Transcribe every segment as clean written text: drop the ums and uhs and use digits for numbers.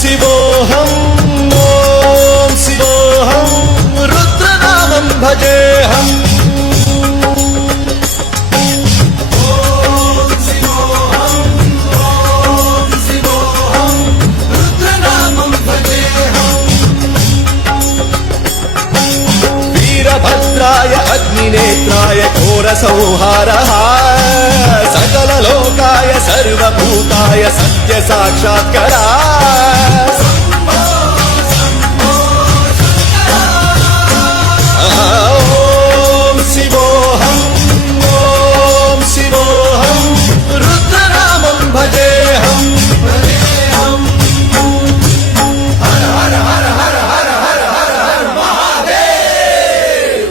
శివోహం ఓం శివోహం రుద్రనామం భజేహం भद्राय अग्निनेत्राय घोरसंहारः सकललोकाय सर्वभूताय सत्यसाक्षात्करा ॐ शिवोऽहं ॐ शिवोऽहं रुद्रनामं भजेऽहं हर हर हर हर हर हर हर हर महादेव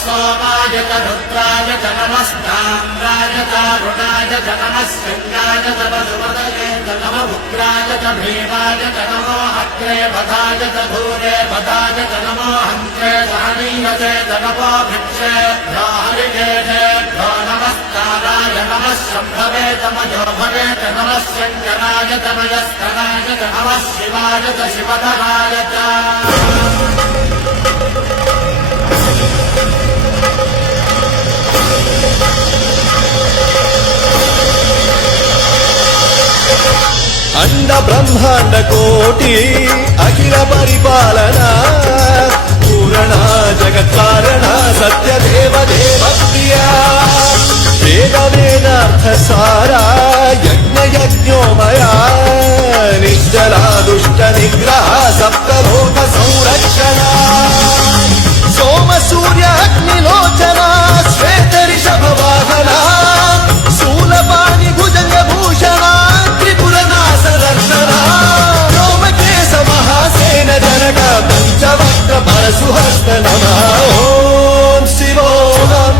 सोमाय च रुद्राय च नमस्ताम्राय च रुणाय च नमः शृङ्गाय च वसुमतये च नमः उग्राय च भीमाय च नमो अग्रे वधाय च धूरे वधाय च नमो हन्त्रे सहनीयसे च नमो भिक्षे हरिकेशेभ्यो नमस्काराय नमः शम्भवे च मयोभवे च नमः शङ्कराय च मयस्कराय च नमः शिवाय च शिवधराय च अंड ब्रह्मांड कोटि अखिल परिपालना पूरणा जगत्कारणा सत्यदेव देवप्रिया वेद वेदार्थ सारा यज्ञ यज्ञोमया निश्चला दुष्ट निग्रह सप्तलोक संरक्षणा सोम सूर्य अग्निलोचना श्वेत ऋषभ वाहना शूलपाणि भुजंग भूषणा रोमकेश महासेन जनक पंचवक्त्र परशुहस्त नमः ॐ शिवोऽहं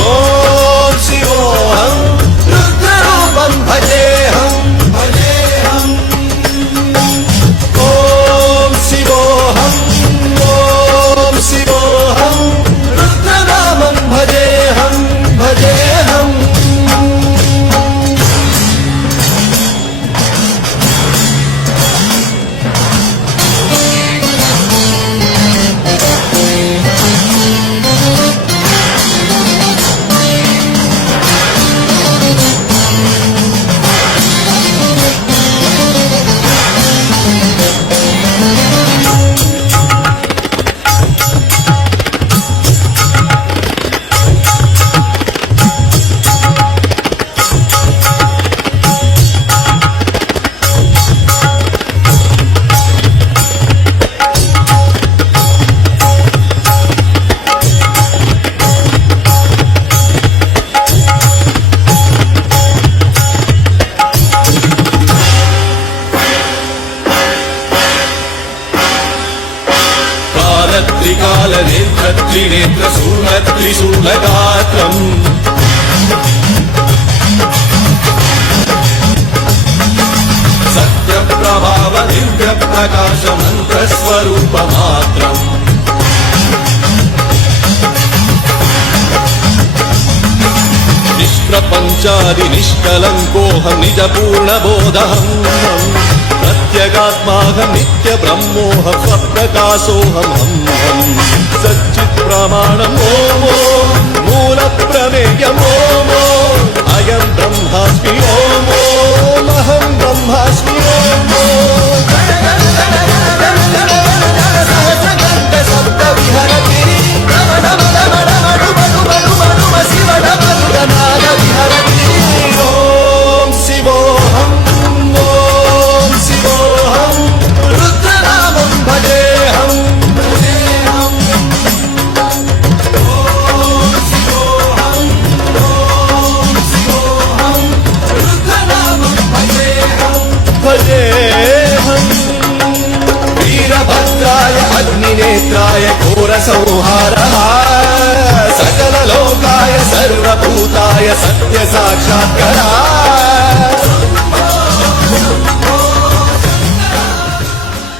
ॐ शिवोऽहं रुद्ररूपं भजेऽहं भजेऽहं ॐ शिवोऽहं ॐ शिवोऽहं रुद्रनामं भजेऽहं भजेऽहम् त्रिकालनेत्र त्रिनेत्र शूलत्रिशूलगात्रम् सत्यप्रभाव दिव्यप्रकाश मन्त्रस्वरूपमात्रम् निष्प्रपञ्चादि निष्कलङ्कोऽहं निजपूर्णबोधहम् प्रत्यगात्माहं नित्य ब्रह्मोऽहं स्वप्रकाशोऽहम् सच्चित् प्रमाणम् ॐ मूलप्रमेयम् ॐ अयं ब्रह्मास्मि ॐ अहं ब्रह्मास्मि ॐ शिवोऽहं ॐ शिवोऽहं रुद्रनामं भजेऽहं भजेऽहं ॐ शिवोऽहं ॐ शिवोऽहं रुद्रनामं भजेऽहं भजेऽहं वीरभद्राय अग्निनेत्राय घोरसंहारः सकललोकाय सर्वभूताय सत्यसाक्षात्करा